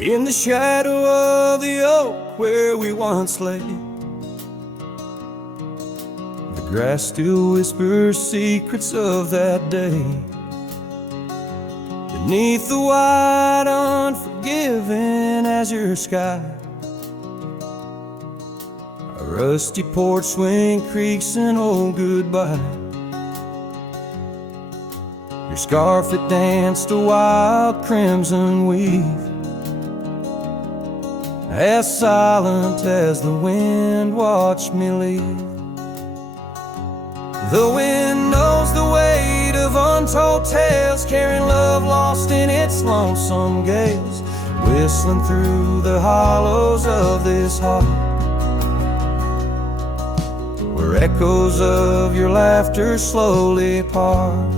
In the shadow of the oak where we once lay, the grass still whispers secrets of that day. Beneath the wide, unforgiving azure sky, a rusty porch swing creaks an old goodbye. Your scarf it danced a wild crimson weave, as silent as the wind watched me leave. The wind knows the weight of untold tales, carrying love lost in its lonesome gales, whistling through the hollows of this heart, where echoes of your laughter slowly part.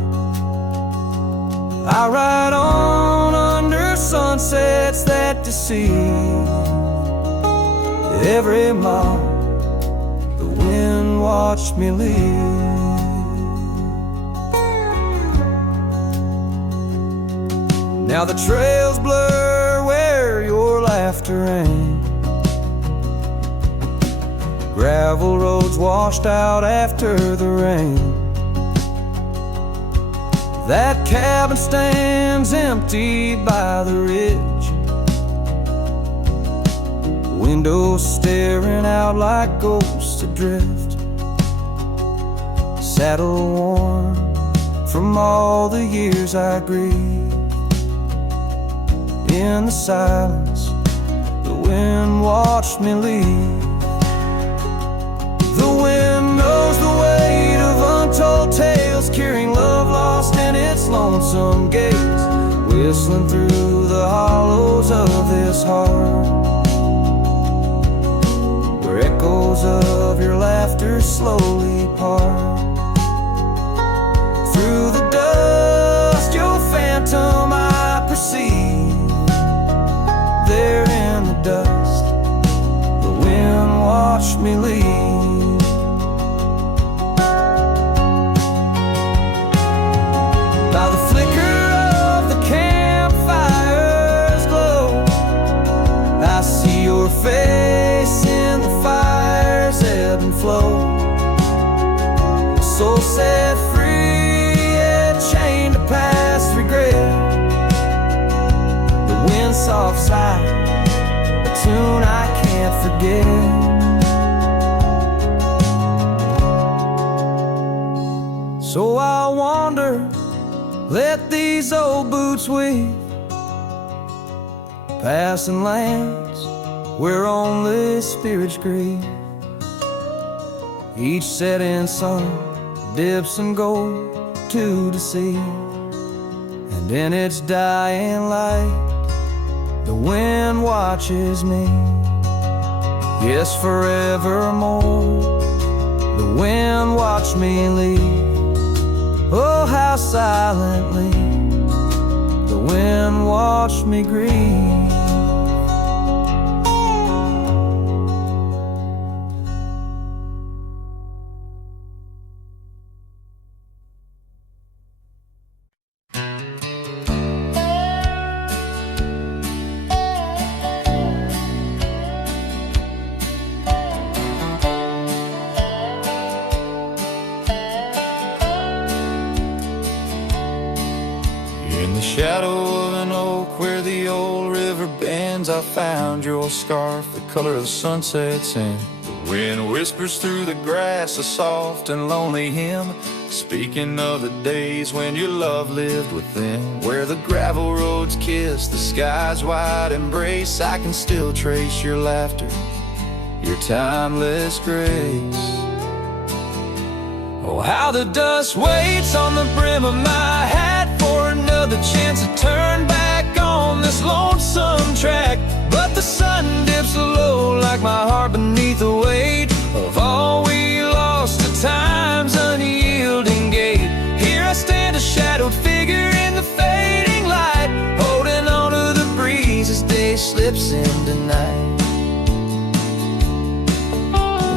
I ride on under sunsets that deceive. Every mile the wind watched me leave. Now the trails blur where your laughter rang, gravel roads washed out after the rain. That cabin stands empty by the ridge, windows staring out like ghosts adrift, saddle worn from all the years I grieved. In the silence, the wind watched me leave. The wind knows the weight of untold tales, carrying love lost in its lonesome gates, whistling through the hollows of this heart, where echoes of your laughter slowly part. Through the dust, your phantom I perceive. There in the dust, the wind watched me leave. By the flicker of the campfire's glow, I see your face in the fire's ebb and flow. Soul set free, yet chained to past regret. The wind soft sigh, a tune I can't forget. So I'll wander, let these old boots weave, passing lands where only spirits grieve. Each setting sun dips in gold to deceive, and in its dying light the wind watches me. Yes, forevermore the wind watched me leave. Oh, how silently the wind watched me grieve. I found your scarf, the color of sunsets, and the wind whispers through the grass a soft and lonely hymn, speaking of the days when your love lived within. Where the gravel roads kiss the sky's wide embrace, I can still trace your laughter, your timeless grace. Oh, how the dust waits on the brim of my hat for another chance to turn back on this lonesome track. But the sun dips low like my heart beneath the weight of all we lost to time's unyielding gate. Here I stand, a shadowed figure in the fading light, holding on to the breeze as day slips into night.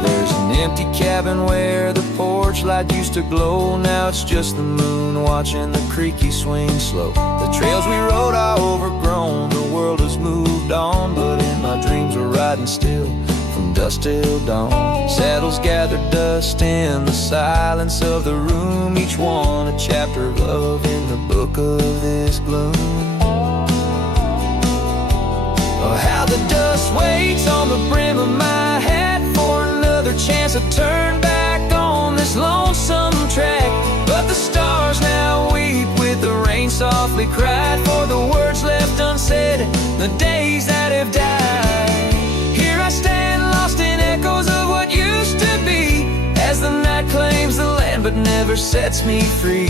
There's an empty cabin where the porch light used to glow. Now it's just the moon watching the creaky swing slow. The trails we rode are overgrown, the world has moved on, but in my dreams we're riding still from dusk till dawn. Saddles gather dust in the silence of the room, each one a chapter of love in the book of this gloom. Oh, how the dust waits on the brim of my hat for another chance to turn back on this lonesome track. But the stars now weep with the rain softly cried for the words left unsaid, the days that have died. Here I stand lost in echoes of what used to be, as the night claims the land but never sets me free.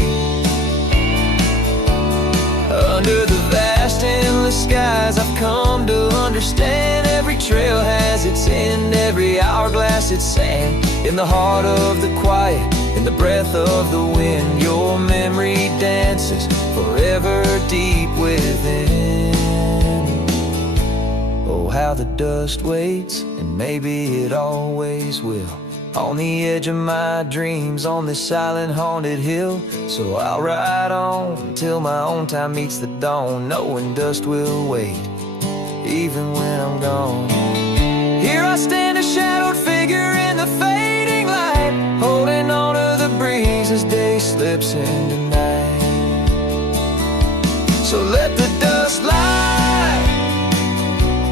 Under the vast endless skies I've come to understand, every trail has its end, every hourglass its sand. In the heart of the quiet, in the breath of the wind, your memory dances forever deep within. Oh, how the dust waits, and maybe it always will, on the edge of my dreams, on this silent haunted hill. So I'll ride on until my own time meets the dawn, knowing dust will wait, even when I'm gone. Here I stand, a shadowed figure in the fading light, holding on to the breeze as day slips into night. So let the dust lie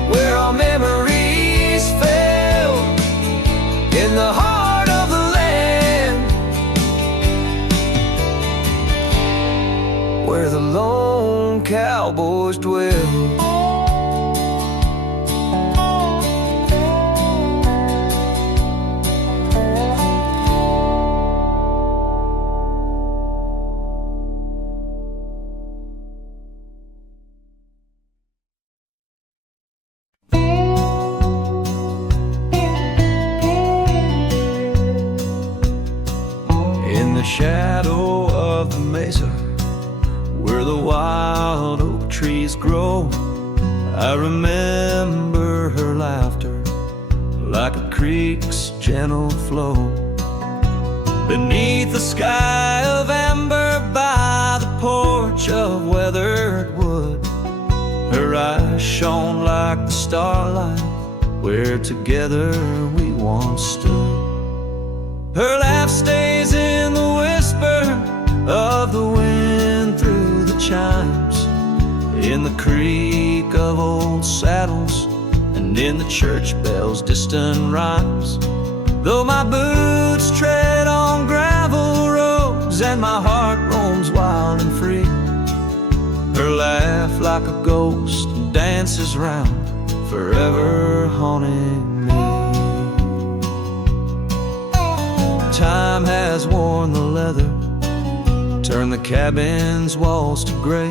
where our memories fell, in the heart of the land, where the lone cowboys dwell. Shadow of the mesa, where the wild oak trees grow, I remember her laughter like a creek's gentle flow. Beneath the sky of amber, by the porch of weathered wood, her eyes shone like the starlight where together we once stood. Her laugh stays in the whisper of the wind through the chimes, in the creak of old saddles and in the church bells' distant rhymes. Though my boots tread on gravel roads and my heart roams wild and free, her laugh like a ghost dances round, forever haunting me. Time has worn the leather, turned the cabin's walls to gray,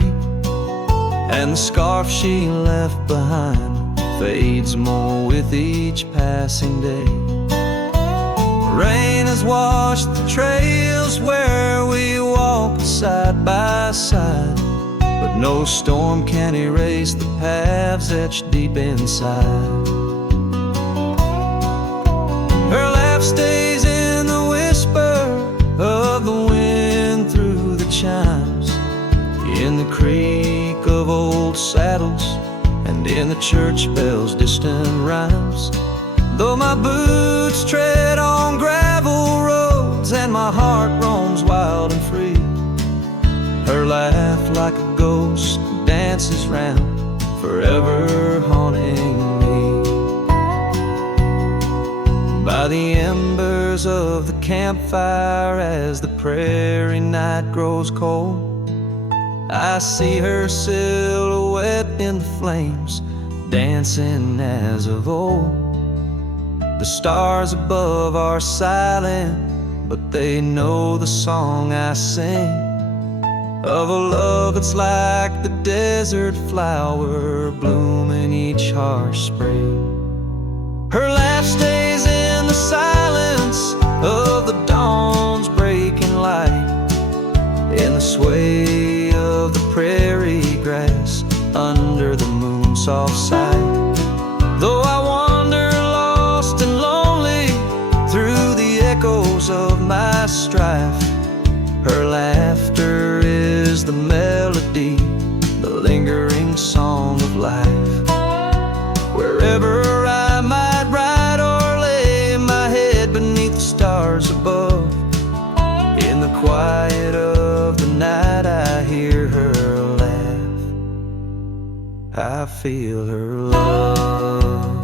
and the scarf she left behind fades more with each passing day. Rain has washed the trails where we walk side by side, but no storm can erase the paths etched deep inside. Her laugh stays in the of the wind through the chimes, in the creak of old saddles and in the church bells' distant rhymes. Though my boots tread on gravel roads and my heart roams wild and free, her laugh like a ghost dances round, forever haunting me. By the embers of the campfire, as the prairie night grows cold, I see her silhouette in the flames, dancing as of old. The stars above are silent, but they know the song I sing, of a love that's like the desert flower blooming each harsh spring. Her laugh stays in the silence of the dawn's breaking light, in the sway of the prairie grass under the moon's soft side. Though I wander lost and lonely through the echoes of my strife, her laughter is the melody, the lingering song of life. feel her love.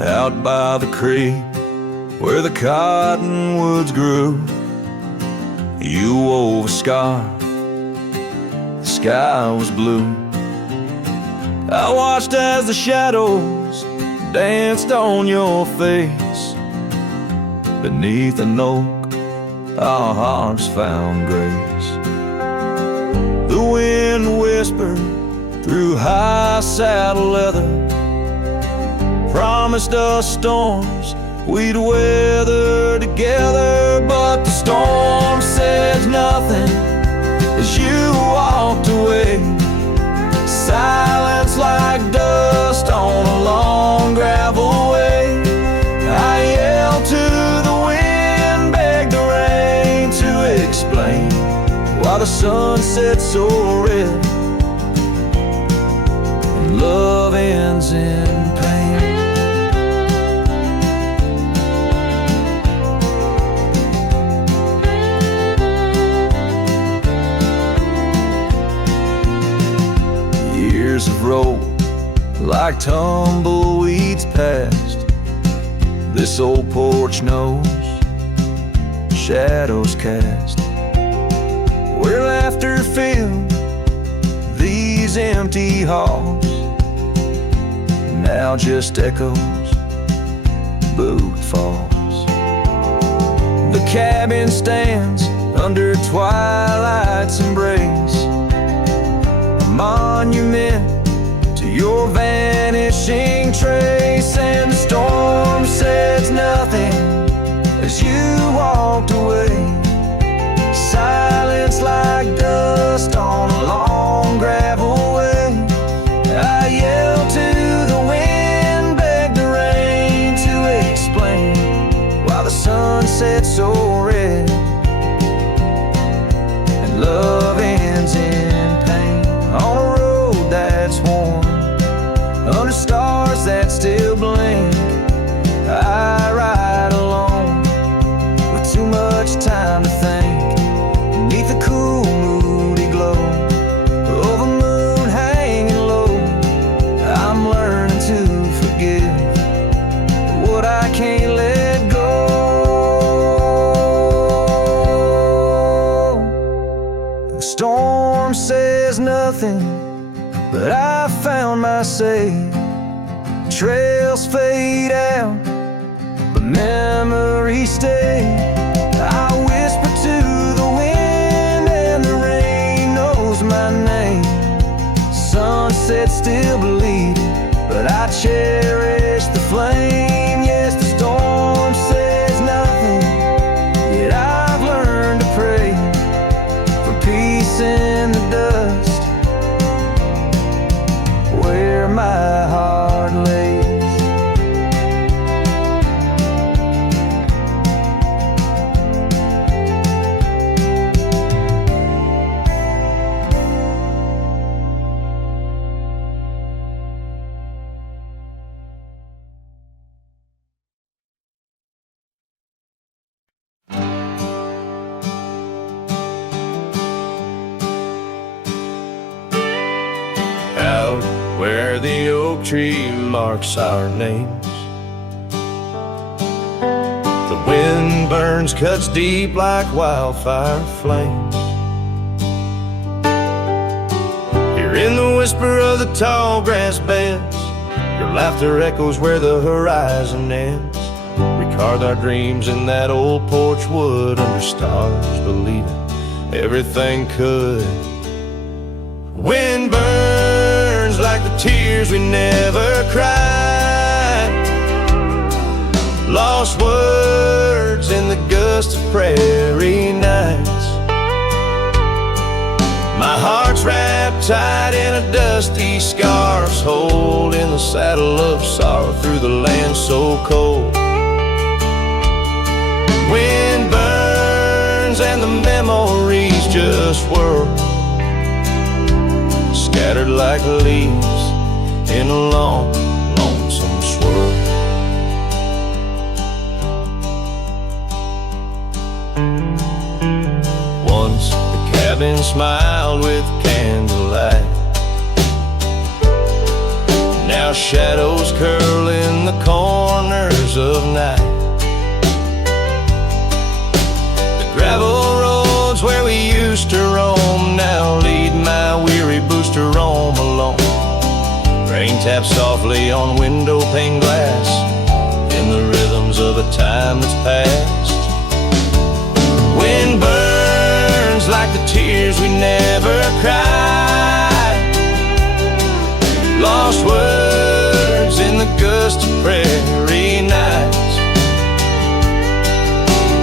Out by the creek where the cottonwoods grew, you wove a scarf, the sky was blue. I watched as the shadows danced on your face. Beneath an oak, our hearts found grace. The wind whispered through high saddle leather, promised us storms we'd weather together. But the storm says nothing as you walked away. Silence like dust on a long gravel way. I yelled to the wind, begged the rain to explain why the sun set so red and love ends in pain. Years have rolled like tumbleweeds past. This old porch knows shadows cast. Where laughter filled these empty halls, now just echoes, boot falls. The cabin stands under twilight's embrace, a monument to your vanishing trace. And the storm says nothing as you walked away. Silence like dust on a long gravel way. I yelled to the wind, begged the rain to explain why the sun set so red and love ends in pain. On a road that's worn, under stars that still blink, I ride alone with too much time to think. Beneath the cool, moody glow of a moon hanging low, I'm learning to forgive what I can't let go. The storm says nothing, but I found my say. Trails fade out, but memories stay. I whisper to the wind and the rain knows my name. Sunset still bleeding, but I cherish the flame. Yes, the storm says nothing, yet I've learned to pray for peace in the dust where my heart lays. Out where the oak tree marks our names, the wind burns, cuts deep like wildfire flames. Hearing the whisper of the tall grass beds, your laughter echoes where the horizon ends. We carved our dreams in that old porch wood under stars, believing everything could. Wind burns like the tears we never cried, lost words in the gust of prairie nights. My heart's wrapped tight in a dusty scarf's hold, in the saddle of sorrow through the land so cold. Wind burns just whirl, scattered like leaves in a long, lonesome swirl. Once the cabin smiled with candlelight, now shadows curl in the corners of night. The gravel roads where we used to roam now lead my weary booster home alone. Rain taps softly on window pane glass in the rhythms of a time that's past. Wind burns like the tears we never cried, lost words in the gusty prairie nights.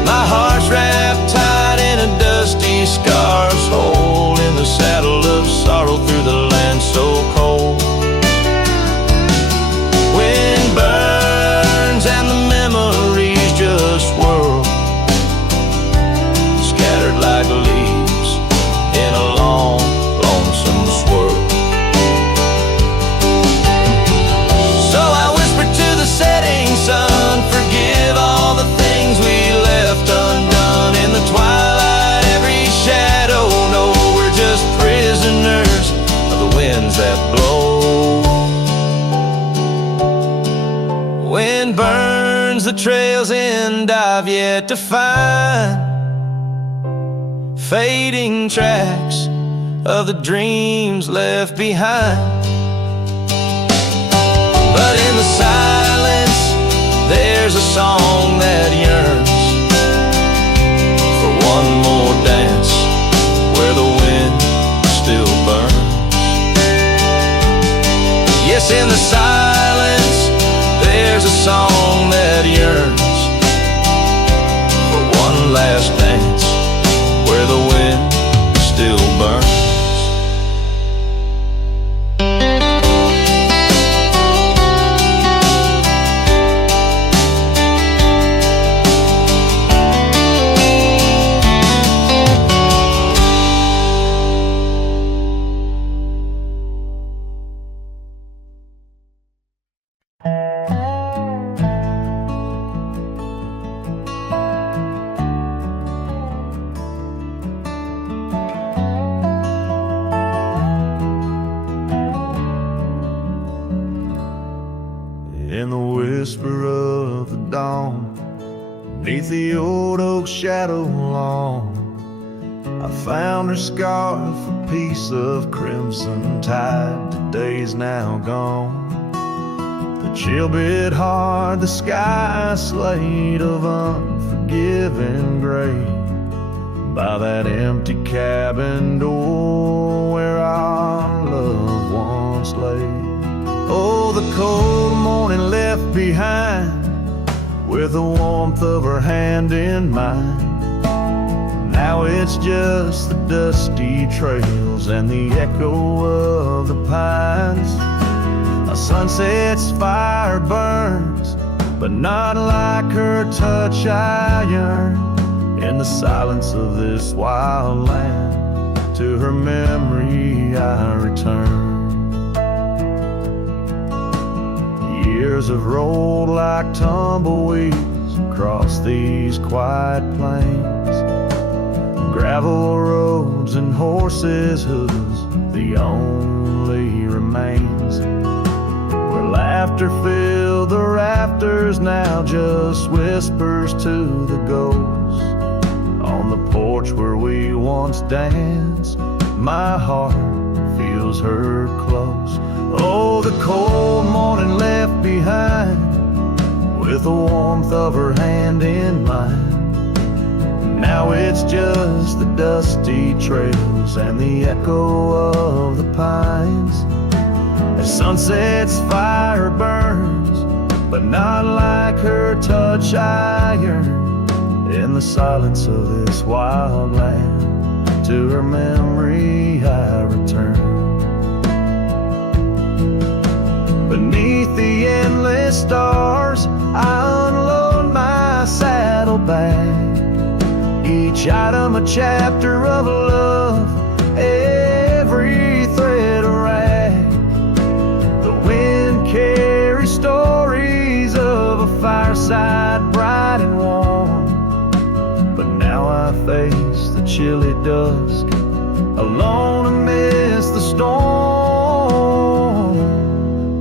My heart's wrapped tight in a dusty scarf's hole in the saddle of sorrow through the land so cold. Wind burns and the memories just whirl, scattered like leaves in a long, lonesome swirl. So I whisper to the setting sun, forgive all the things we left undone in the twilight. Every shadow, no, we're just prisoners of the winds that blow. Wind burns the trails and I've yet to find fading tracks of the dreams left behind. But in the silence there's a song that yearns for one more dance where the wind still burns. Yes, in the silence there's a song that yearns for one last dance where the wind still burns. In the whisper of the dawn, beneath the old oak shadow long, I found her scarf, a piece of crimson tide. Today's now gone. The chill bit hard, the sky a slate of unforgiving gray, by that empty cabin door where our loved ones lay. Oh, the cold morning left behind with the warmth of her hand in mine. Now it's just the dusty trails and the echo of the pines. A sunset's fire burns, but not like her touch I yearn. In the silence of this wild land, to her memory I return. Years have rolled like tumbleweeds across these quiet plains. Gravel roads and horses' hooves, the only remains. Where laughter filled the rafters, now just whispers to the ghosts. On the porch where we once danced, my heart feels her close. Oh, the cold morning left behind with the warmth of her hand in mine. Now it's just the dusty trails and the echo of the pines. As sunset's fire burns, but not like her touch I yearn. In the silence of this wild land, to her memory I return. Beneath the endless stars, I unload my saddlebag. Each item a chapter of love fireside bright and warm. But now I face the chilly dusk, alone amidst the storm.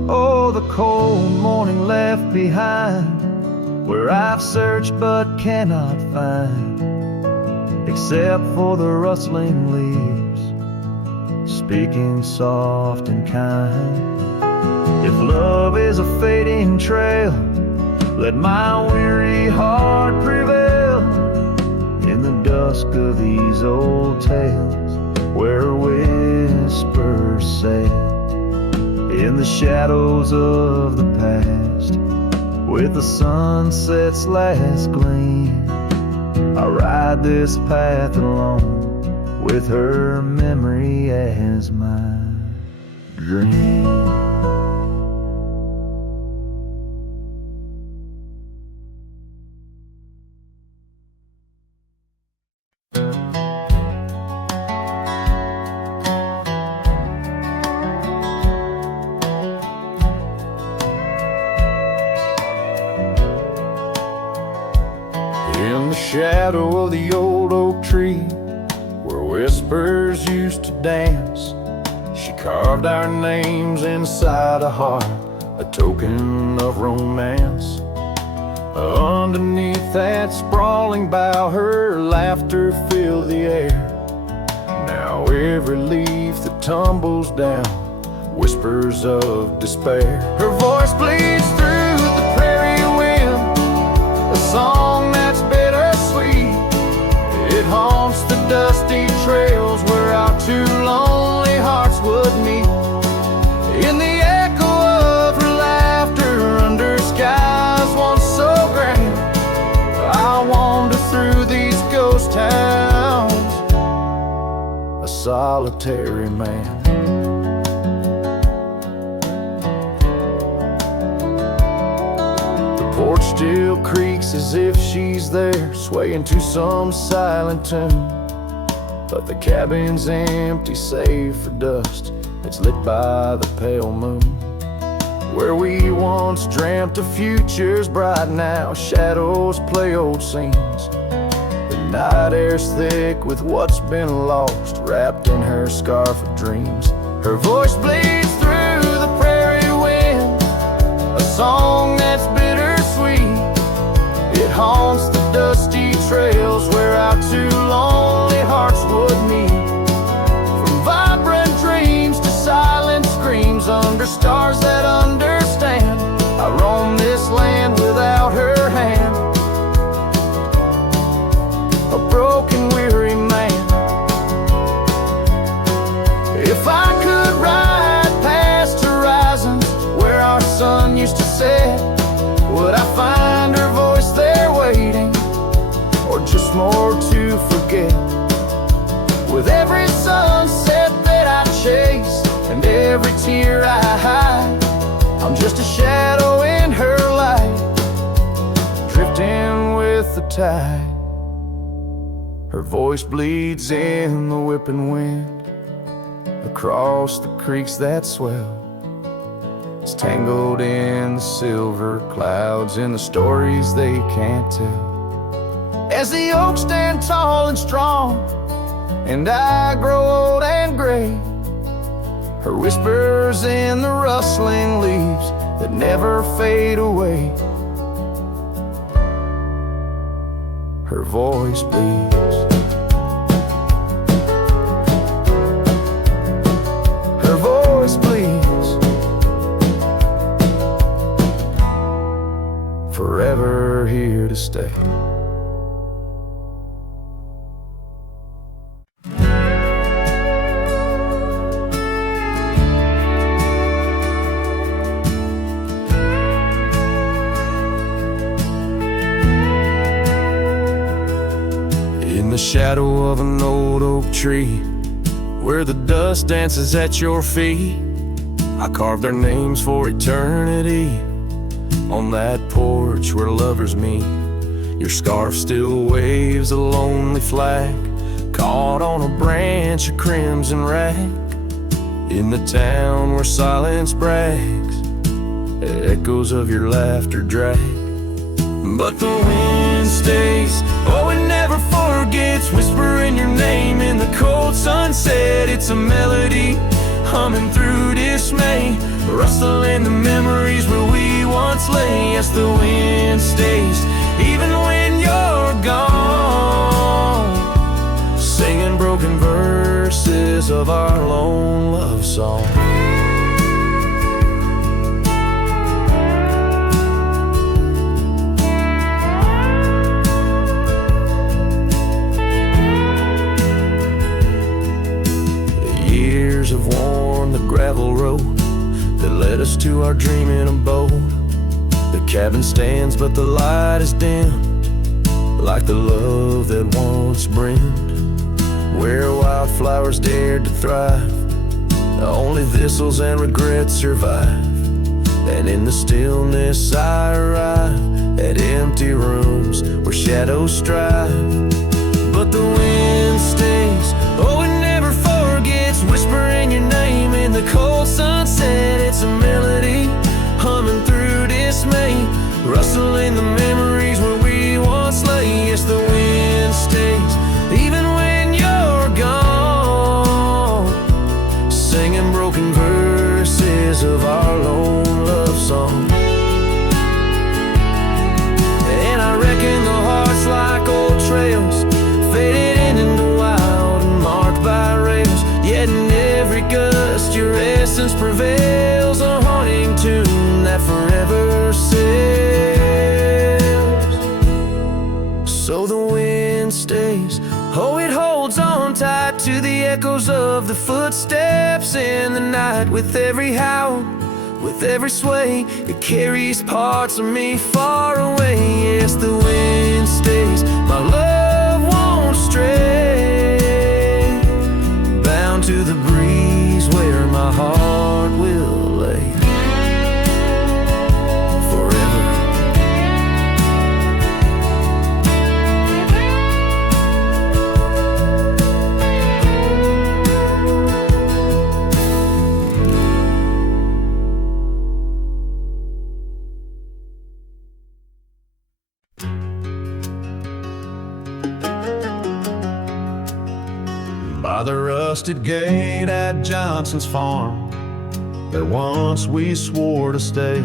Oh, the cold morning left behind, where I've searched but cannot find, except for the rustling leaves, speaking soft and kind. If love is a fading trail, let my weary heart prevail in the dusk of these old tales, where whispers sail in the shadows of the past. With the sunset's last gleam, I ride this path alone, with her memory as my dream. In the shadow of the old oak tree, where whispers used to dance, she carved our names inside a heart, a token of romance. Underneath that sprawling bough, her laughter filled the air. Now every leaf that tumbles down whispers of despair. Her voice bleeds through the prairie wind, a song that's bittersweet. It haunts the dusty trails where our two lonely hearts would meet. In the echo of her laughter under skies once so grand, I wander through these ghost towns, a solitary man. The porch still creaks as if she's there, swaying to some silent tune. But the cabin's empty save for dust, it's lit by the pale moon. Where we once dreamt of futures bright, now shadows play old scenes. The night air's thick with what's been lost, wrapped in her scarf of dreams. Her voice bleeds through the prairie wind, a song that's bittersweet. It haunts the dusty trails where our two lonely hearts would meet. From vibrant dreams to silent screams under stars that understand, I roam this land without her hand, a broken, weary man. If I could ride past horizons where our sun used to set, would I find her voice there waiting, or just more to forget? With every sunset that I chase and every tear I hide, I'm just a shadow in her light, drifting with the tide. Her voice bleeds in the whipping wind, across the creeks that swell. It's tangled in the silver clouds, in the stories they can't tell. As the oaks stand tall and strong, and I grow old and gray, her whispers in the rustling leaves that never fade away. Her voice bleeds. Her voice bleeds, forever here to stay. In the shadow of an old oak tree, where the dust dances at your feet, I carved our names for eternity on that porch where lovers meet. Your scarf still waves a lonely flag, caught on a branch of crimson rag. In the town where silence brags, echoes of your laughter drag. but the wind stays. Oh, it never forgets, whispering your name in the cold sunset. It's a melody humming through dismay, rustling the memories where we once lay. Yes, the wind stays, even when you're gone, singing broken verses of our lone love song. Years have worn the gravel road that led us to our dreaming abode. The cabin stands, but the light is dim, like the love that once brimmed. Where wildflowers dared to thrive, only thistles and regrets survive. And in the stillness I arrive at empty rooms where shadows strive. But the wind stays, oh, it never forgets, whispering your name in the cold sunset. It's a melody humming through dismay, rustling the memories where we once lay. Yes, the wind stays, even when you're gone, singing broken verses of our lone love song. And I reckon the heart's like old trails, faded into wild and marked by rails. Yet in every gust your essence prevails, a haunting tune that forever sails. So the wind stays, oh, it holds on tight to the echoes of the footsteps in the night. With every howl, with every sway, it carries parts of me far away. Yes, the wind stays, my love won't stray, bound to the breeze where my heart will lay forever. By the rusted gate at Johnson's farm, there once we swore to stay,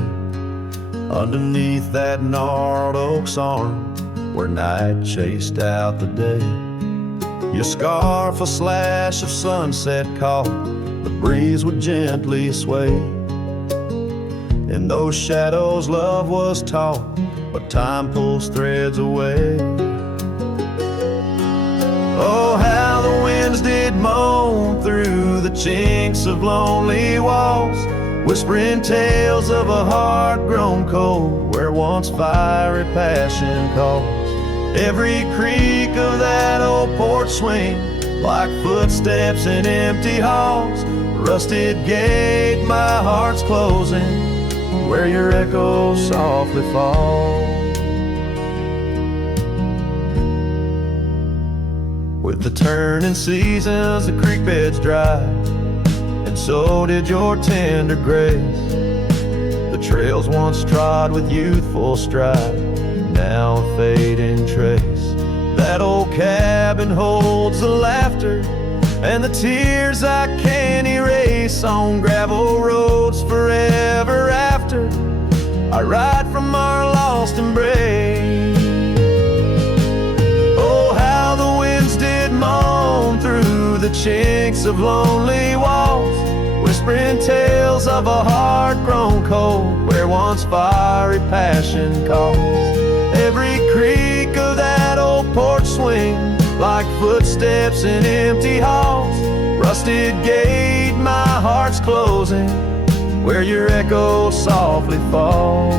underneath that gnarled oak's arm, where night chased out the day. Your scarf a slash of sunset caught, the breeze would gently sway. In those shadows love was taught, but time pulls threads away. Oh, how the winds did moan through the chinks of lonely walls, whispering tales of a heart grown cold, where once fiery passion calls. Every creak of that old porch swing, like footsteps in empty halls. Rusted gate, my heart's closing, where your echo softly falls. With the turning seasons, the creek beds dry, and so did your tender grace. The trails once trod with youthful stride, now a fading trace. That old cabin holds the laughter and the tears I can't erase. On gravel roads forever after, I ride from our lost embrace. Oh, how the winds did moan through the chinks of lonely walls, whispering tales of a heart grown cold, where once fiery passion calls. Every creak of that old porch swing, like footsteps in empty halls. Rusted gate, my heart's closing, where your echo softly falls.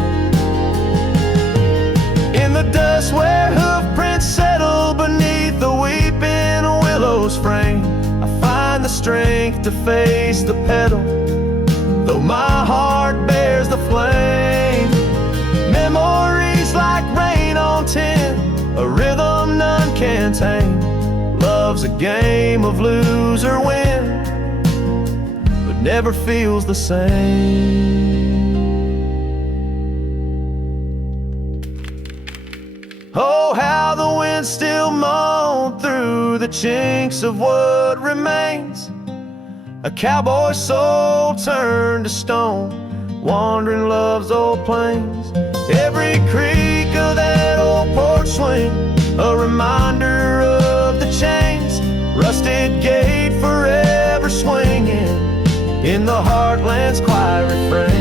In the dust where hoof prints settle beneath the weeping willow's frame, I find the strength to face the pedal, though my heart bears the flame. Memories like rain on tin, a rhythm none can tame. Love's a game of lose or win, but never feels the same. Oh, how the wind still moaned through the chinks of what remains. A cowboy's soul turned to stone, wandering love's old plains. Every creak of that old porch swing, a reminder of the chains. Rusted gate forever swinging in the heartland's quiet refrain.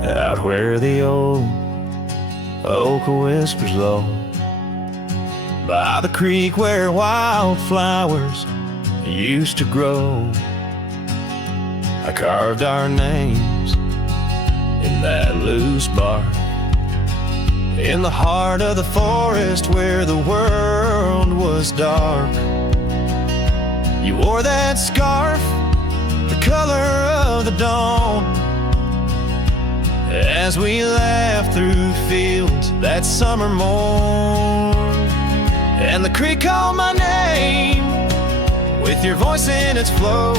Out where the old oak whispers low, by the creek where wildflowers used to grow, I carved our names in that loose bark, in the heart of the forest where the world was dark. You wore that scarf, the color of the dawn, as we laughed through fields that summer morn. And the creek called my name with your voice in its flow,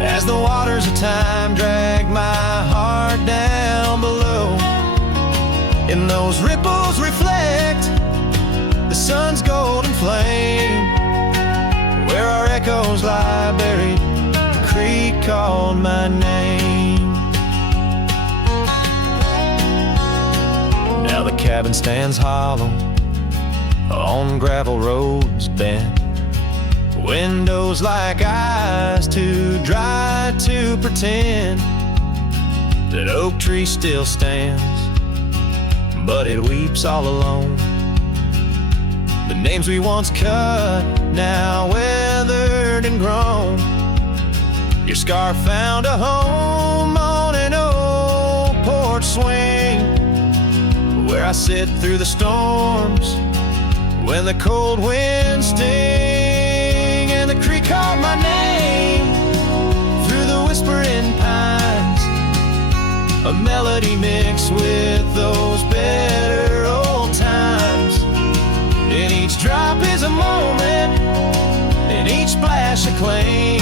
as the waters of time dragged my heart down below. And those ripples reflect the sun's golden flame, where our echoes lie buried. The creek called my name. Now the cabin stands hollow on gravel roads bent, windows like eyes too dry to pretend that oak tree still stands, but it weeps all alone. The names we once cut, now weathered and grown. Your scarf found a home on an old porch swing, where I sit through the storms when the cold winds sting. And the creek called my name through the whispering pines, a melody mixed with those better old times. And each drop is a moment, and each splash a claim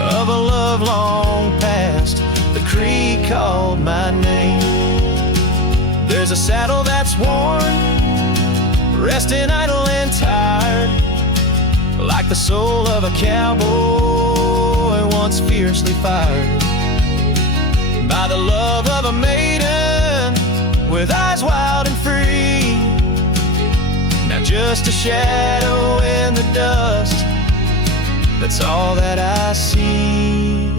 of a love long past. The creek called my name. There's a saddle that's worn, resting idle and tired, like the soul of a cowboy once fiercely fired by the love of a maiden with eyes wild and free. Now just a shadow in the dust, that's all that I see.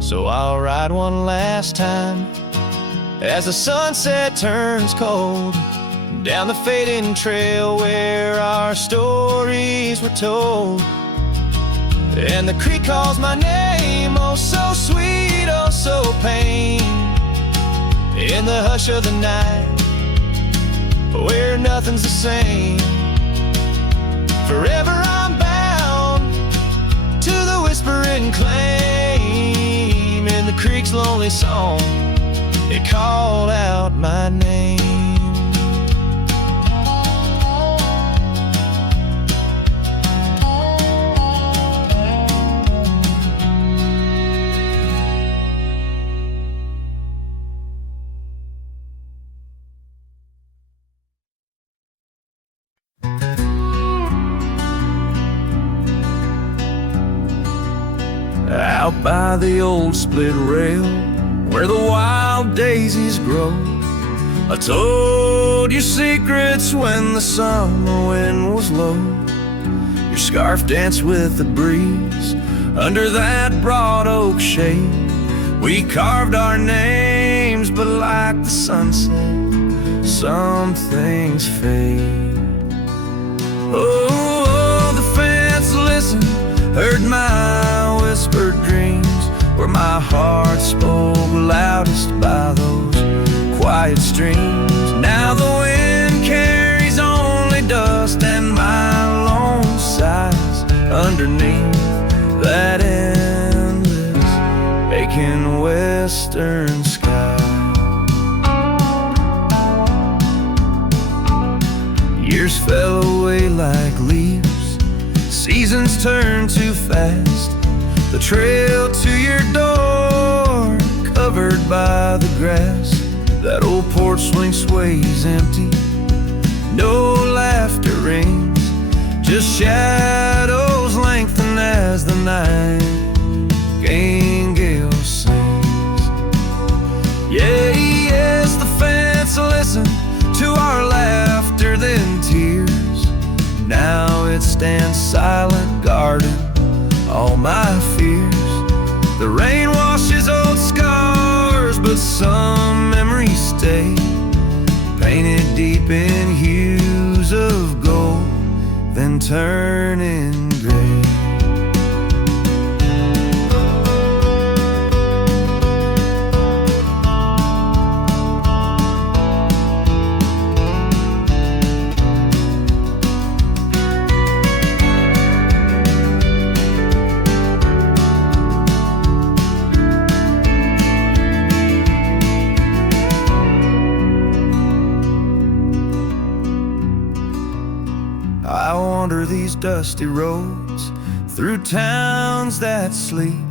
So I'll ride one last time as the sunset turns cold, down the fading trail where our stories were told. And the creek calls my name, oh so sweet, oh so pain, in the hush of the night where nothing's the same. Forever I'm bound to the whispering claim. In the creek's lonely song, it called out my name. Out by the old split rail where the wild daisies grow, I told you secrets when the summer wind was low. Your scarf danced with the breeze under that broad oak shade. We carved our names, but like the sunset, some things fade. Oh, the fence listened, heard my whispered dreams, where my heart spoke loudest by those quiet streams. Now the wind carries only dust, and my lone underneath that endless, aching western sky. Years fell away like leaves, seasons turned too fast. The trail to your door, covered by the grass. That old porch swing sways empty, no laughter rings, just shadows lengthen as the nightingale sings. Yeah, yes, the fence listened to our laughter, then tears. Now it stands silent, guarding all my fears. The rain washes old scars, but some memories stay, painted deep in hues of gold, then turning gray. I wander these dusty roads through towns that sleep,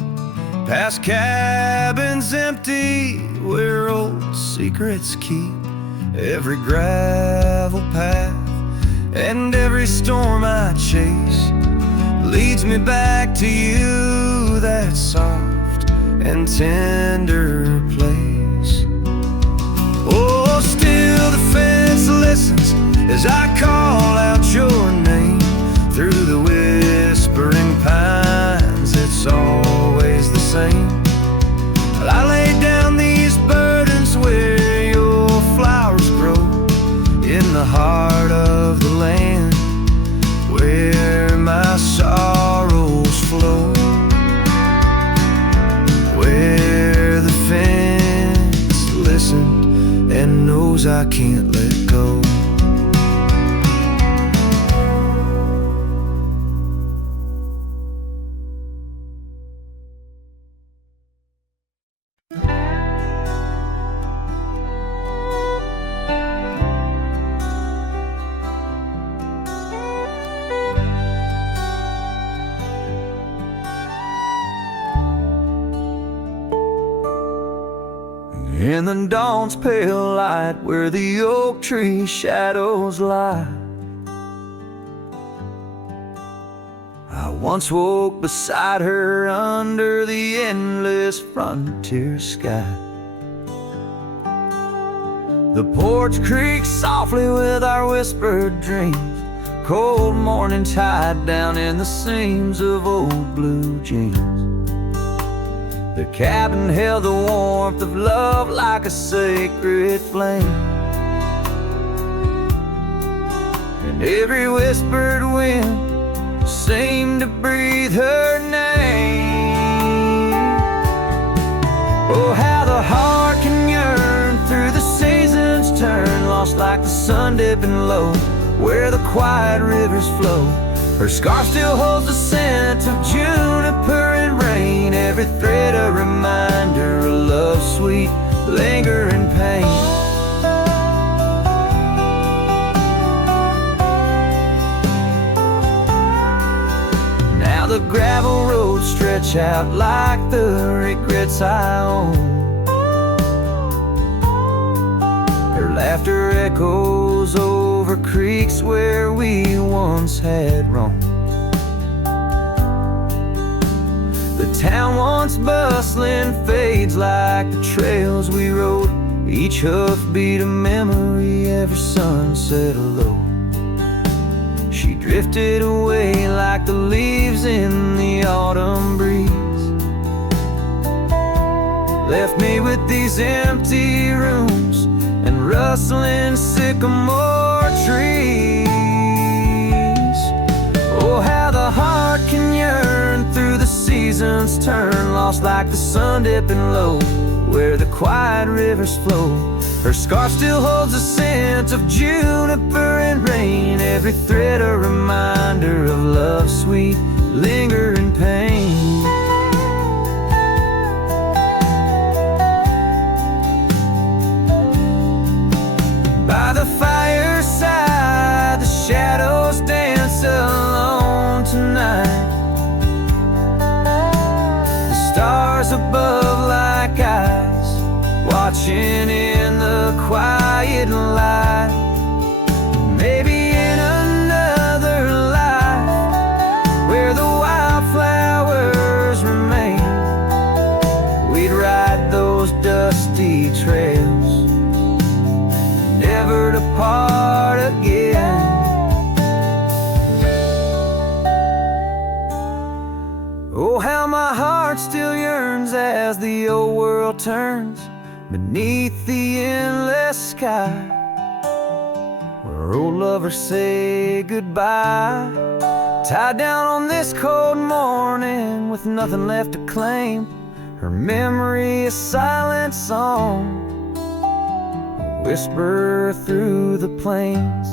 past cabins empty where old secrets keep. Every gravel path and every storm I chase leads me back to you, that soft and tender place. Oh, still the fence listens as I call out your name through the whispering pines. It's always the same. I lay down these burdens where your flowers grow, in the heart of the land where my sorrows flow, where the fence listened and knows I can't let go. In the dawn's pale light, where the oak tree shadows lie, I once woke beside her under the endless frontier sky. The porch creaks softly with our whispered dreams, cold morning tide down in the seams of old blue jeans. The cabin held the warmth of love like a sacred flame, and every whispered wind seemed to breathe her name. Oh, how the heart can yearn through the seasons turn, lost like the sun dipping low where the quiet rivers flow. Her scarf still holds the scent of juniper and rain, every thread a reminder of love's sweet lingering pain. Now the gravel roads stretch out like the regrets I own. Her laughter echoes over creeks where we once had roamed. The town once bustling fades like the trails we rode, each hoofbeat a memory, every sunset a low. She drifted away like the leaves in the autumn breeze, left me with these empty rooms and rustling sycamore trees. Oh, how the heart can yearn through the seasons turn, lost like the sun dipping low where the quiet rivers flow. Her scarf still holds the scent of juniper and rain, every thread a reminder of love's sweet lingering pain. By the fireside, the shadows dance alone tonight. The stars above like eyes, watching in the quiet light. Maybe in another life, where the wildflowers remain, we'd ride those dusty trails, never to part again. Oh, how my heart still yearns as the old world turns beneath the endless sky, where old lovers say goodbye, tied down on this cold morning with nothing left to claim. Her memory a silent song, whisper through the plains.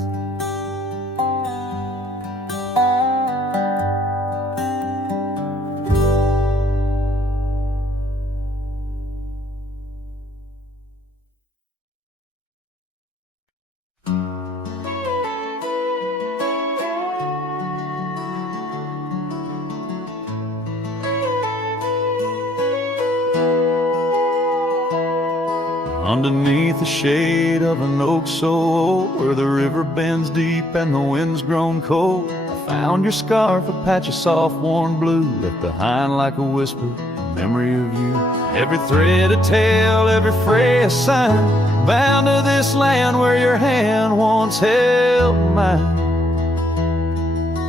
Underneath the shade of an oak so old, where the river bends deep and the wind's grown cold, I found your scarf, a patch of soft warm blue, left behind like a whisper, a memory of you. Every thread a tale, every fray a sign, bound to this land where your hand once held mine.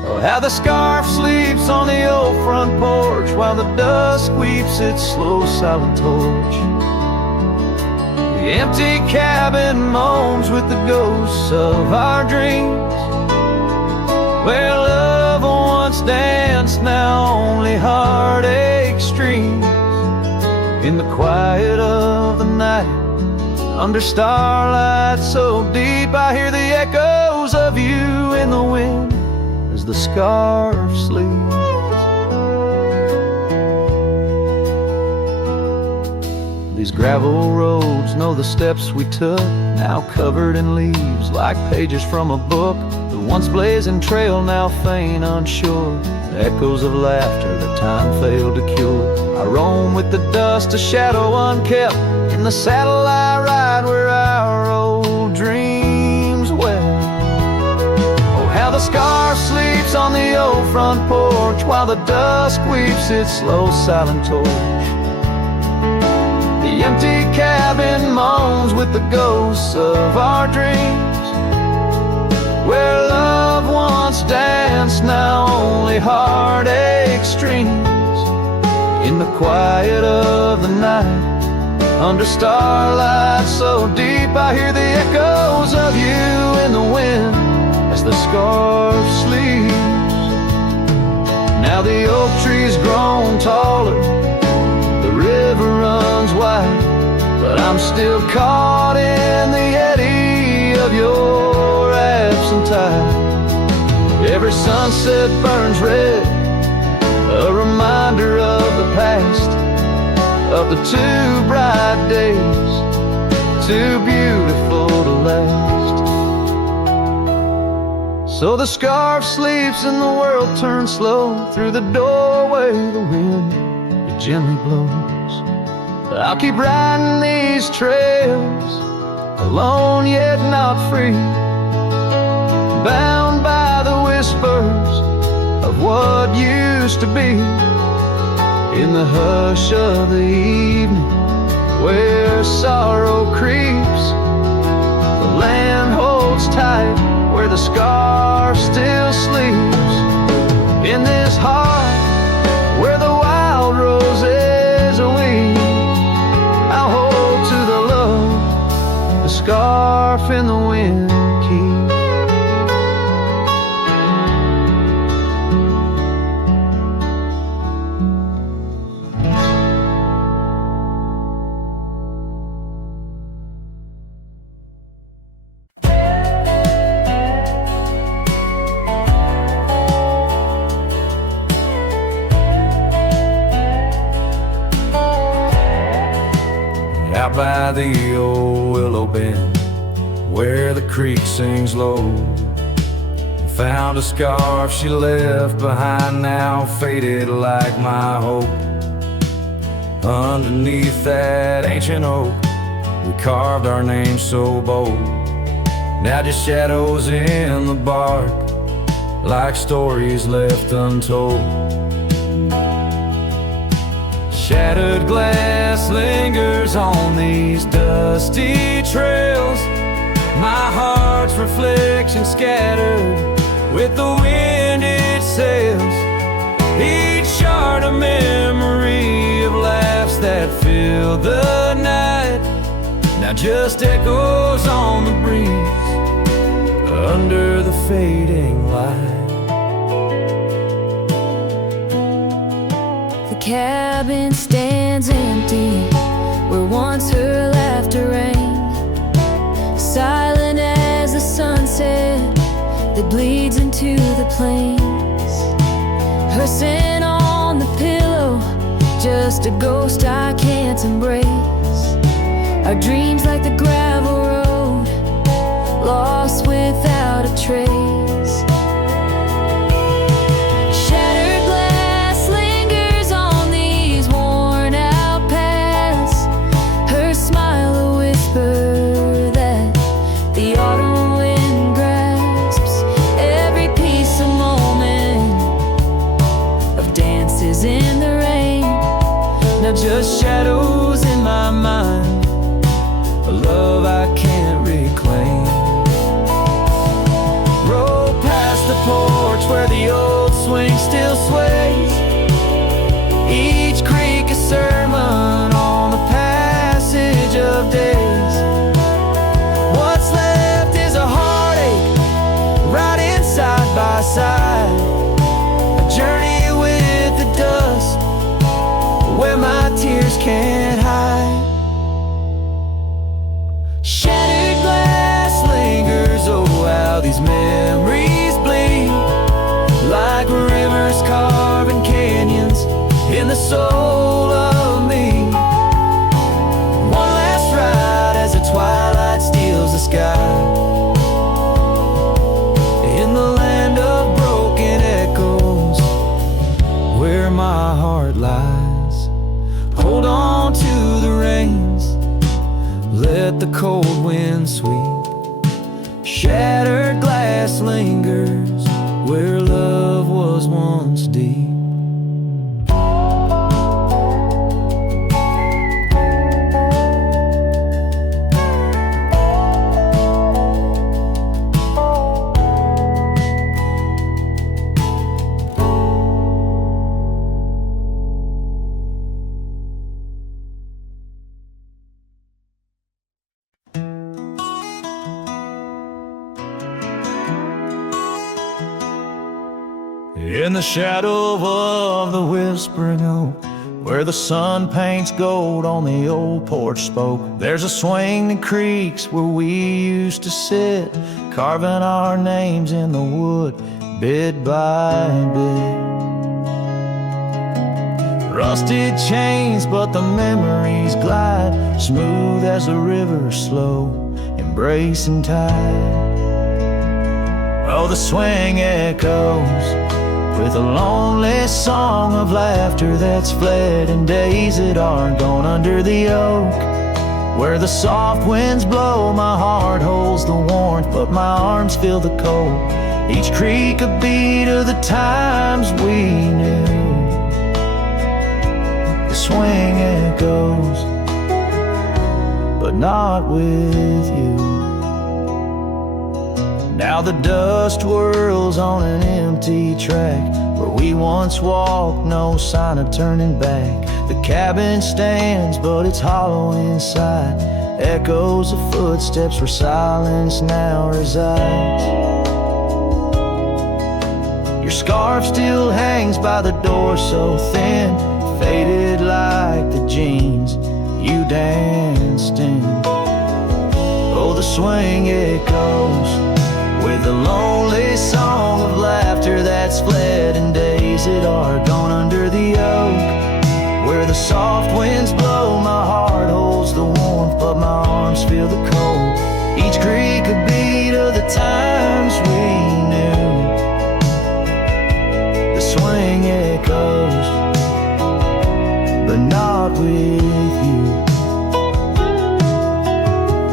Oh, how the scarf sleeps on the old front porch, while the dusk weeps its slow silent torch. The empty cabin moans with the ghosts of our dreams, where love once danced, now only heartache streams. In the quiet of the night, under starlight so deep, I hear the echoes of you in the wind as the scarf sleeps. These gravel roads know the steps we took, now covered in leaves like pages from a book. The once blazing trail now faint unsure, the echoes of laughter that time failed to cure. I roam with the dust, a shadow unkept, in the saddle I ride where our old dreams wept. Oh, how the scarf sleeps on the old front porch, while the dusk weeps its slow silent torch. The empty cabin moans with the ghosts of our dreams, where love once danced, now only heartache streams. In the quiet of the night, under starlight so deep, I hear the echoes of you in the wind as the scarf sleeps. Now the oak tree's grown taller, the river runs wide, but I'm still caught in the eddy of your absent tide. Every sunset burns red, a reminder of the past, of the too bright days, too beautiful to last. So the scarf sleeps and the world turns slow, through the doorway the wind it gently blows. I'll keep riding these trails, alone yet not free, bound by the whispers of what used to be. In the hush of the evening, where sorrow creeps, the land holds tight where the scarf still sleeps. In this heart where the wild roses weep, I'll hold to the love the scarf in the wind keeps. by the old willow bend where the creek sings low. Found a scarf she left behind, now faded like my hope. Underneath that ancient oak, we carved our names so bold. Now just shadows in the bark, like stories left untold. Shattered glass lingers on these dusty trails, my heart's reflection scattered with the wind it sails. Each shard a memory of laughs that filled the night, now just echoes on the breeze under the fading light. The cabin stands empty where once her laughter rang, silent as the sunset that bleeds into the plains. Her scent on the pillow, just a ghost I can't embrace. Our dreams like the gravel road, lost without a trace. Shattered glass lingers on these worn out paths, her smile a whisper that the autumn wind grasps. Every piece a moment of dances in the rain, now just shadows in my mind, a love I can't reclaim. Roll past the porch where the old swing still sways, each creek a sermon on the passage of days. What's left is a heartache, riding side by side, a journey with the dust where my tears can't hide. Shattered glass lingers, oh how these memories bleed, like rivers carving canyons in the soul of me. One last ride as the twilight steals the sky, in the land of broken echoes where my heart lies. Hold on to the reins, let the cold wind sweep. Shattered glass lingers where love was once deep. In the shadow of the whispering oak, where the sun paints gold on the old porch spoke, there's a swing that creaks where we used to sit, carving our names in the wood, bit by bit. Rusted chains, but the memories glide, smooth as a river, slow, embracing tide. Oh, the swing echoes with a lonely song of laughter that's fled, and days that aren't gone under the oak, where the soft winds blow. My heart holds the warmth, but my arms feel the cold. Each creak a beat of the times we knew. The swing echoes, but not with you. Now the dust whirls on an empty track, where we once walked, no sign of turning back. The cabin stands, but it's hollow inside, echoes of footsteps where silence now resides. Your scarf still hangs by the door, so thin, faded like the jeans you danced in. Oh, the swing echoes with a lonely song of laughter that's fled, and days that are gone under the oak, where the soft winds blow. My heart holds the warmth, but my arms feel the cold. Each creek a beat of the times we knew. The swing echoes, but not with you.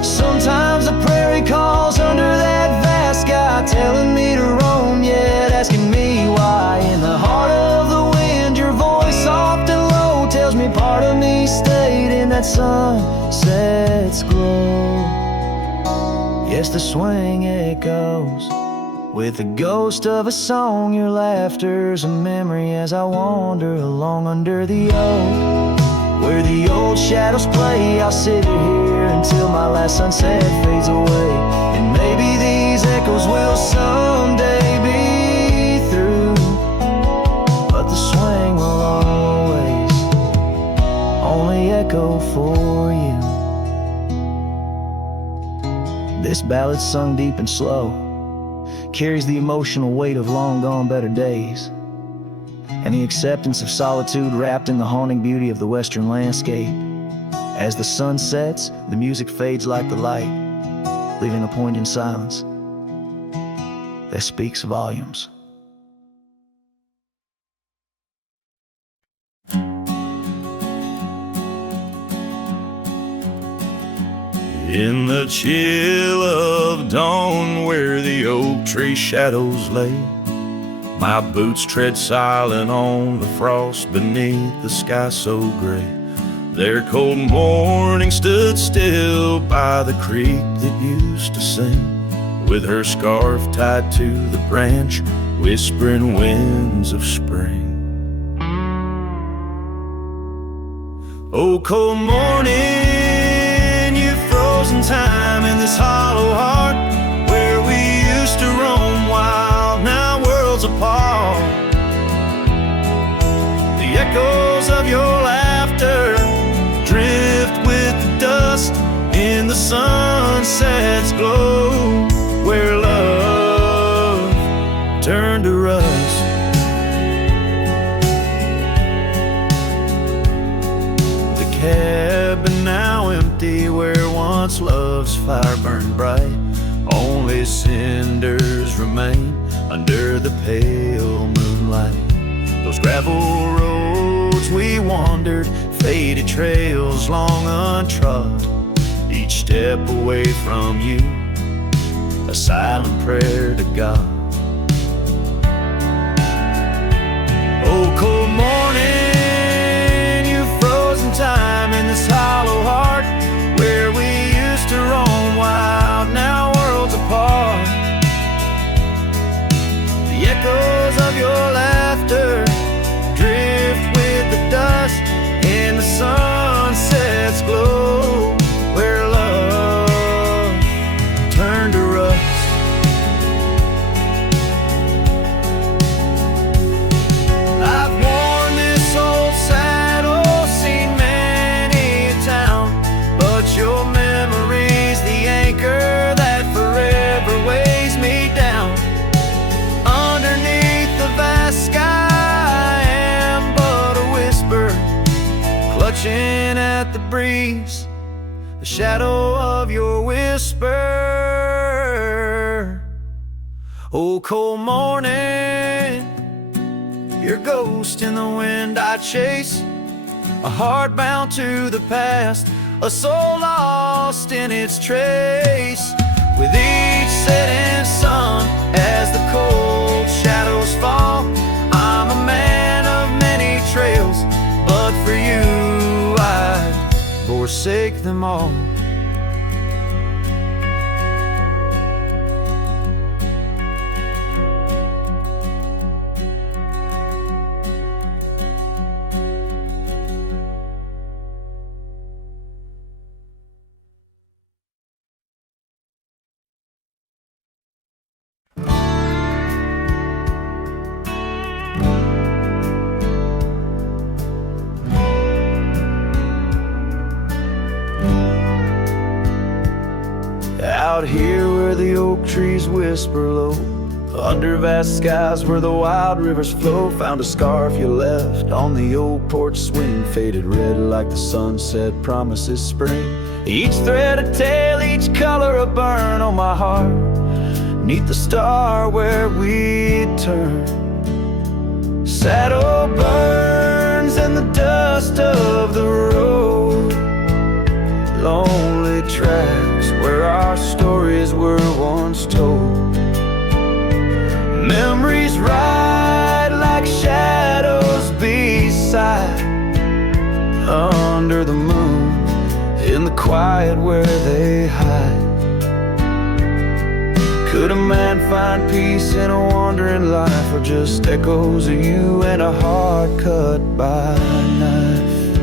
Sometimes the prairie calls under that vast sky, telling me to roam, yet asking me why. In the heart of the wind, your voice soft and low tells me part of me stayed in that sunset's glow. Yes, the swing echoes with the ghost of a song. Your laughter's a memory as I wander along under the oak. Where the old shadows play, I'll sit here until my last sunset fades away. And maybe these echoes will someday be through, but the swing will always only echo for you. This ballad's sung deep and slow, carries the emotional weight of long gone better days, and the acceptance of solitude wrapped in the haunting beauty of the western landscape. As the sun sets, the music fades like the light, leaving a poignant silence that speaks volumes. In the chill of dawn, where the oak tree shadows lay, my boots tread silent on the frost beneath the sky so gray. Their cold morning stood still by the creek that used to sing, with her scarf tied to the branch, whispering winds of spring. Oh, cold morning, you've frozen time in this hollow heart, where we used to roam wild, now worlds apart. The echoes of your laughter drift with the dust in the sunset's glow, where love turned to rust. The cabin now empty, where once love's fire burned bright, only cinders remain under the pale moonlight. Those gravel roads we wandered, faded trails long untrod, each step away from you, a silent prayer to God. Oh, cold morning, you've frozen time in this hollow heart, where we used to roam wild, now worlds apart. The echoes of your laughter drift with the dust in the sunset's glow, where love turned to rust. I've worn this old saddle, seen many a town, but your memory's the anchor that forever weighs me down. Underneath the vast sky, clutching at the breeze, the shadow of your whisper. Oh, cold morning, your ghost in the wind I chase, a heart bound to the past, a soul lost in its trace. With each setting sun, as the cold shadows fall, I'm a man of many trails, but for you I'd forsake them all. Out here where the oak trees whisper low, Under vast skies where the wild rivers flow, found a scarf you left on the old porch swing, faded red like the sunset promises spring. Each thread a tale, each color a burn on my heart, neath the star where we turn. Saddle burns in the dust of the road, lonely tracks where our stories were once told. Memories ride like shadows beside, under the moon, in the quiet where they hide. Could a man find peace in a wandering life, or just echoes of you and a heart cut by a knife?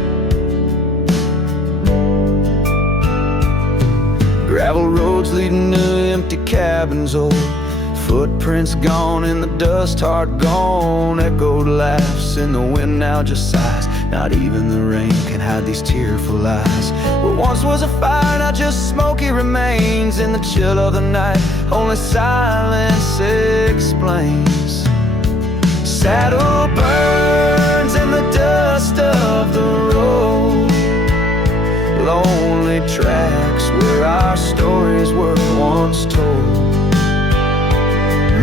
Gravel roads leading to empty cabins, old footprints gone in the dust, heart gone. Echoed laughs in the wind now just sighs. Not even the rain can hide these tearful eyes. What once was a fire, now just smoky remains. In the chill of the night, only silence explains. Saddle burns in the dust of the road, lonely tracks where our stories were once told.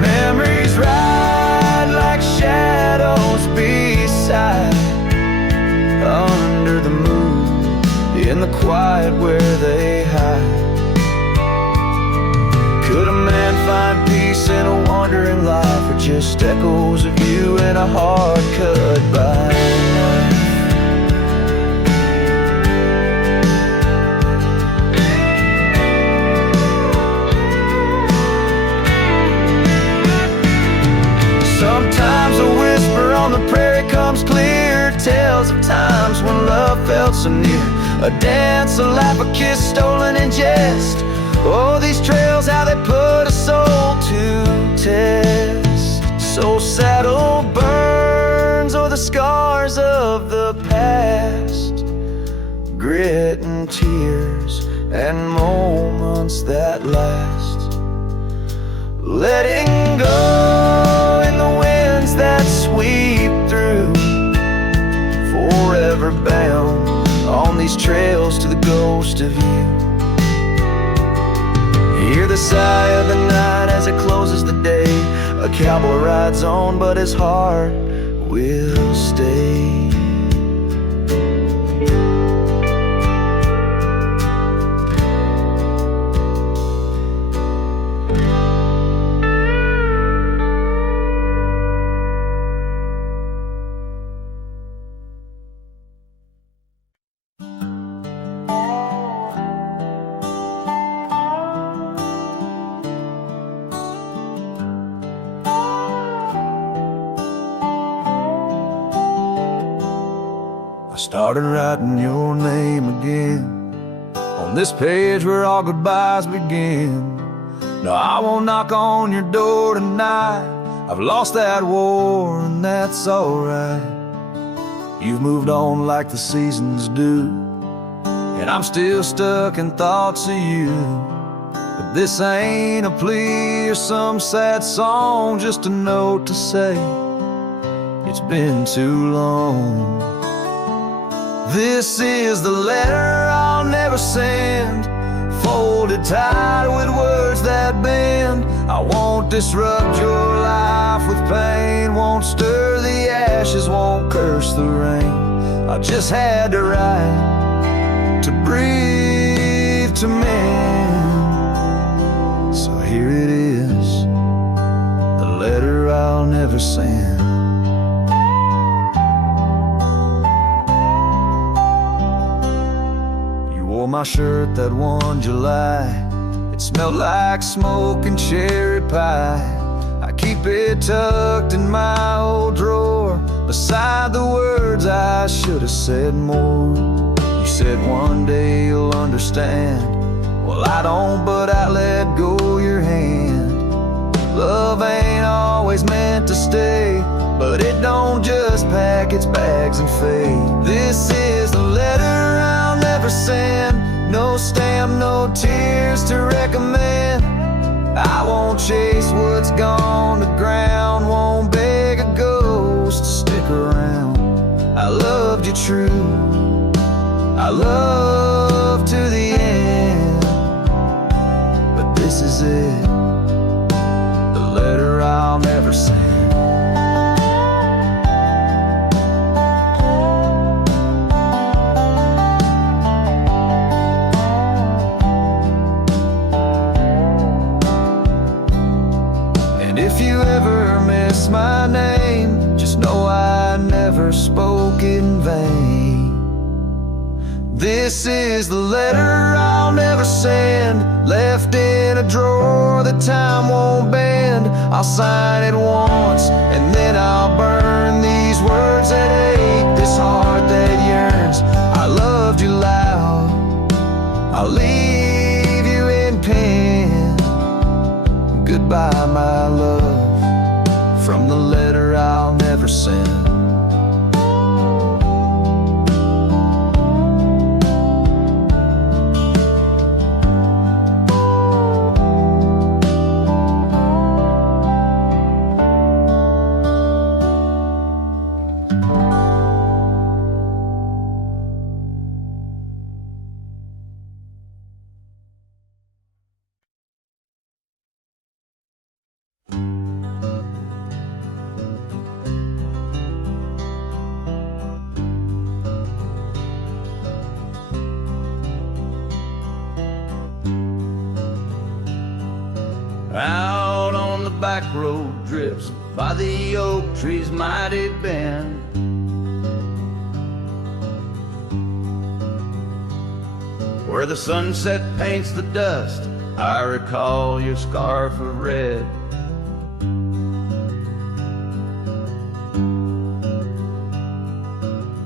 Memories ride like shadows beside, under the moon, in the quiet where they hide. Could a man find peace in a wandering life, or just echoes of you and a heart cut by a knife? Sometimes a whisper on the prairie comes clear, tales of times when love felt so near. A dance, a laugh, a kiss stolen in jest. Oh, these trails, how they put a soul to test. So saddle burns, or the scars of the past, grit and tears and moments that last. Letting go in the winds that sweep through, forever bound on these trails to the ghost of you. Hear the sigh of the night as it closes the day. A cowboy rides on, but his heart will stay. Started writing your name again on this page where all goodbyes begin. No, I won't knock on your door tonight. I've lost that war and that's alright. You've moved on like the seasons do, and I'm still stuck in thoughts of you. But this ain't a plea or some sad song, just a note to say it's been too long. This is the letter I'll never send, folded tight with words that bend. I won't disrupt your life with pain, won't stir the ashes, won't curse the rain. I just had to write, to breathe, to mend. So here it is, the letter I'll never send. Wore my shirt that one July. It smelled like smoke and cherry pie. I keep it tucked in my old drawer, beside the words I should have said more. You said one day you'll understand. Well, I don't, but I let go your hand. Love ain't always meant to stay, but it don't just pack its bags and fade. This is the letter I'll never send, no stamp, no tears to recommend. I won't chase what's gone to ground, won't beg a ghost to stick around. I loved you true, I love to the end, but this is it, the letter I'll never send. And if you ever miss my name, just know I never spoke in vain. This is the letter I'll never send, left in a drawer that time won't bend. I'll sign it once and then I'll burn these words that ache, this heart that yearns. I loved you loud, I'll leave you in pen. Goodbye my love, from the letter I'll never send. Out on the back road drifts by the oak tree's mighty bend, where the sunset paints the dust, I recall your scarf of red.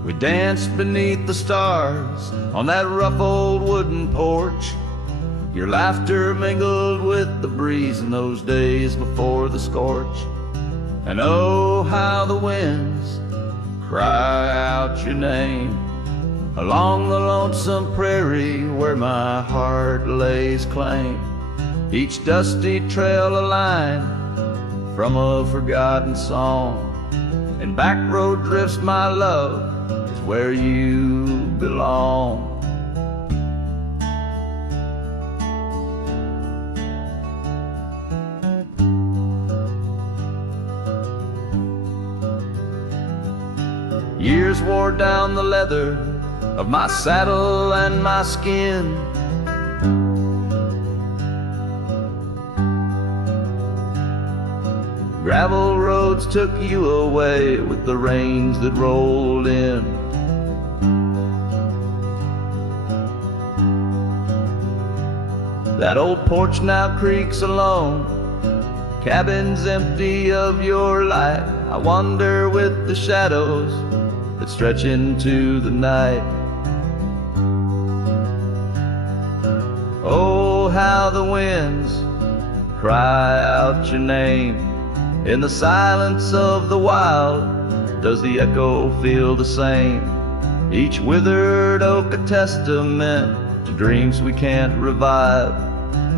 We danced beneath the stars on that rough old wooden porch. Your laughter mingled with the breeze in those days before the scorch. And oh, how the winds cry out your name along the lonesome prairie where my heart lays claim. Each dusty trail a line from a forgotten song, and back road drifts, my love, is where you belong. Years wore down the leather of my saddle and my skin. Gravel roads took you away with the rains that rolled in. That old porch now creaks alone, cabins empty of your light. I wander with the shadows that stretch into the night. Oh, how the winds cry out your name. In the silence of the wild, does the echo feel the same? Each withered oak a testament to dreams we can't revive.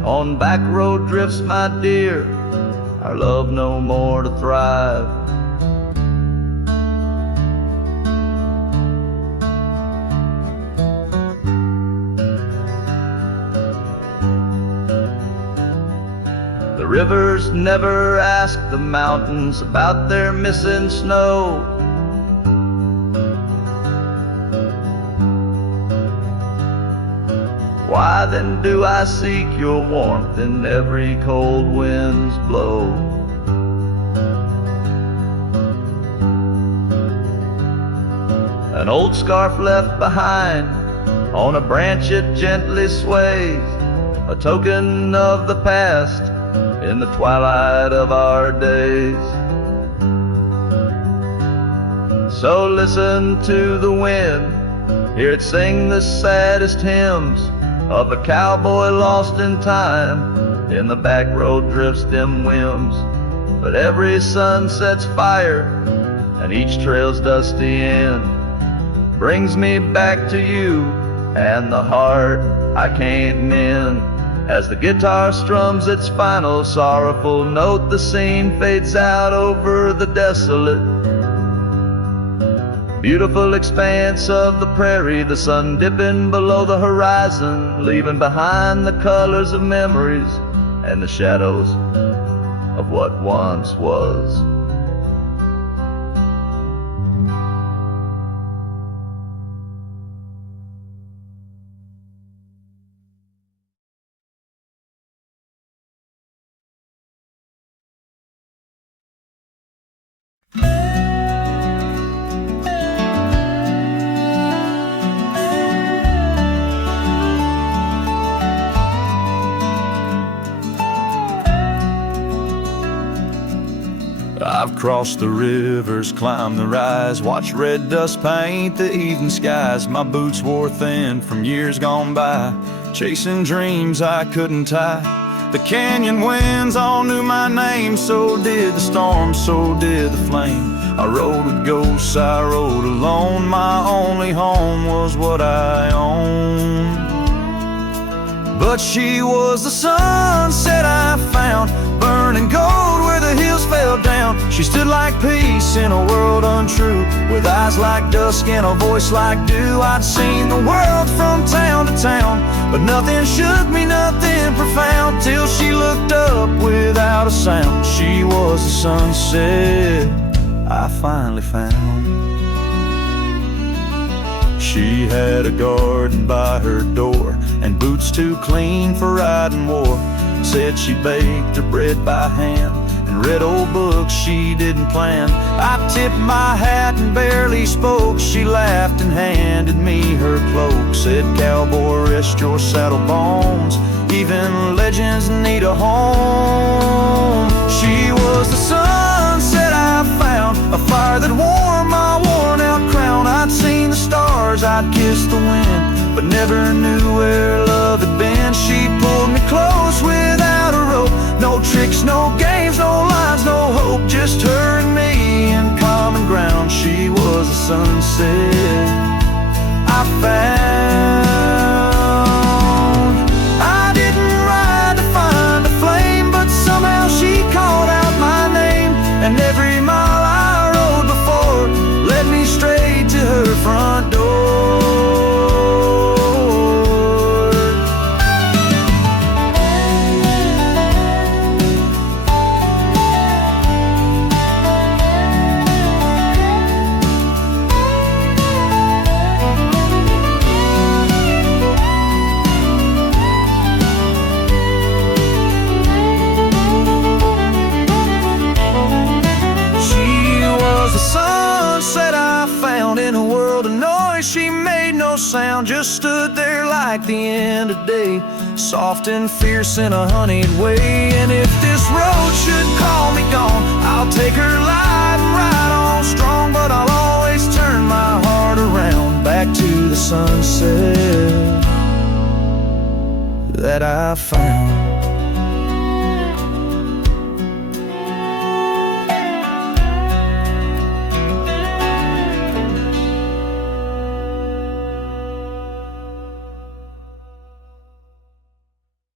On back road drifts, my dear, our love no more to thrive. The rivers never ask the mountains about their missing snow. Why then do I seek your warmth in every cold wind's blow? An old scarf left behind on a branch it gently sways, a token of the past in the twilight of our days. So listen to the wind, hear it sing the saddest hymns of a cowboy lost in time in the back road drifts dim whims. But every sunset's fire and each trail's dusty end brings me back to you and the heart I can't mend. As the guitar strums its final sorrowful note, the scene fades out over the desolate, beautiful expanse of the prairie, the sun dipping below the horizon, leaving behind the colors of memories and the shadows of what once was. I've crossed the rivers, climbed the rise, watched red dust paint the evening skies. My boots wore thin from years gone by, chasing dreams I couldn't tie. The canyon winds all knew my name, so did the storm, so did the flame. I rode with ghosts, I rode alone, my only home was what I owned. But she was the sunset I found, burning gold where the hills fell down. She stood like peace in a world untrue, with eyes like dusk and a voice like dew. I'd seen the world from town to town, but nothing shook me, nothing profound, till she looked up without a sound. She was the sunset I finally found. She had a garden by her door, and boots too clean for riding war. Said she baked her bread by hand, and read old books she didn't plan. I tipped my hat and barely spoke. She laughed and handed me her cloak. Said, cowboy, rest your saddle bones, even legends need a home. She was the sunset I found, a fire that warmed my worn out crown. I'd seen the stars, I'd kissed the wind, but never knew where love had been. She pulled me close without a rope, no tricks, no games, no lines, no hope, just her and me in common ground. She was the sunset I found. I didn't ride to find a flame, but somehow she called out my name, and every mile I rode before led me straight to her front door. She made no sound, just stood there like the end of day, soft and fierce in a honeyed way. And if this road should call me gone, I'll take her light and ride on strong, but I'll always turn my heart around back to the sunset that I found.